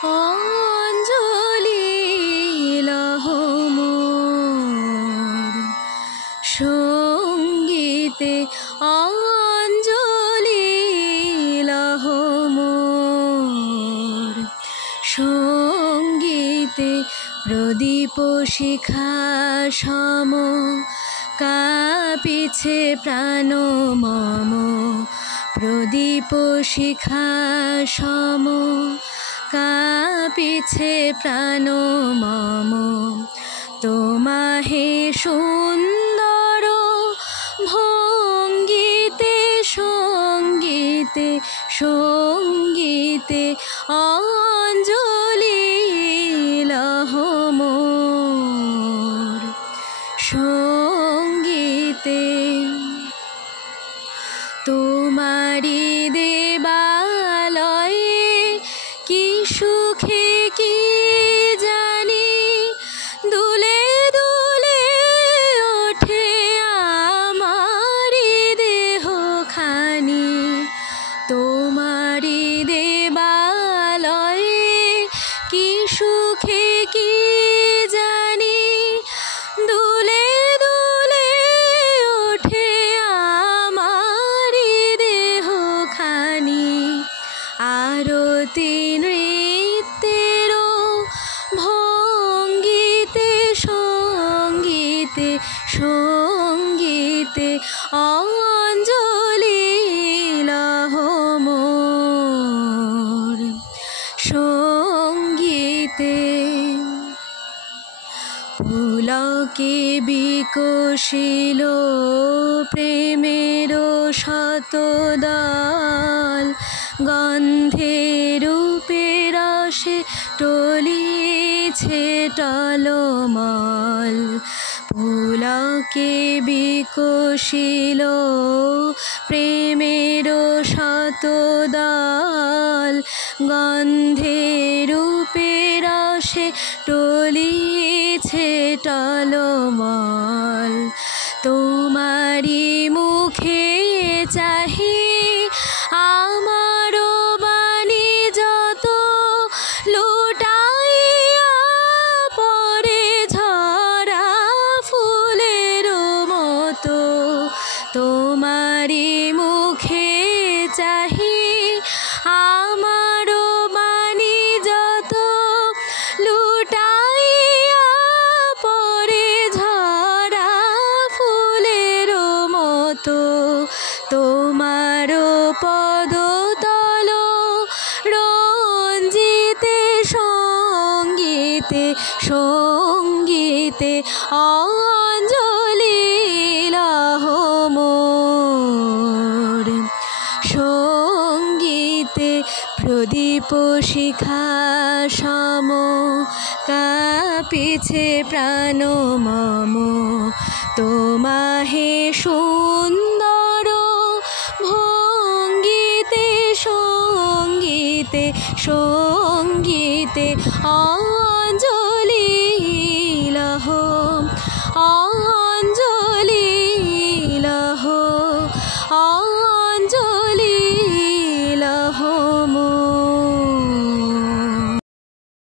অঞ্জলি লহ মোর সঙ্গীতে অঞ্জলি লহ মোর সঙ্গীতে প্রদীপ শিখা সম কাঁপিছে প্রাণ মম প্রদীপ শিখা সম কাঁপিছে প্রাণ মম তোমাহে সুন্দর ভঙ্গিতে সঙ্গীতে সঙ্গীতে অঞ্জলি লহ মোর সঙ্গীতে তোমারি দেবালয়ে কি সুখে কি জানি দুলে দুলে ওঠে আমারি দেহখানি তোমারি দেবালয়ে কি সুখে কি জানি দুলে দুলে ওঠে আমারি দেহখানি আরতি নৃত্যের ভঙ্গিতে সঙ্গীতে সঙ্গীতে অঞ্জলি লহ মোর সঙ্গীতে পুলকে বিকশিল প্রেমের শতদল গন্ধে রূপে রসে টলিছে টলমল পুলকে বিকশিল প্রেমের শতদল গন্ধে রূপে রসে টলিছে টলমল তোমারি মুখে চাহি আমারো বাণী যত লুটাইয়া পরে ঝরা ফুলের মতো তোমারি মুখে চাহি আমারো বাণী যত লুটাইয়া পরে ঝরা ফুলের মতো তোমারো পদতল রঞ্জিতে সঙ্গীতে সঙ্গীতে অঞ্জলি লহ মোর সঙ্গীতে প্রদীপ শিখা সম কাঁপিছে প্রাণ মম তোমাহে সুন্দর ভঙ্গিতে সঙ্গীতে সঙ্গীতে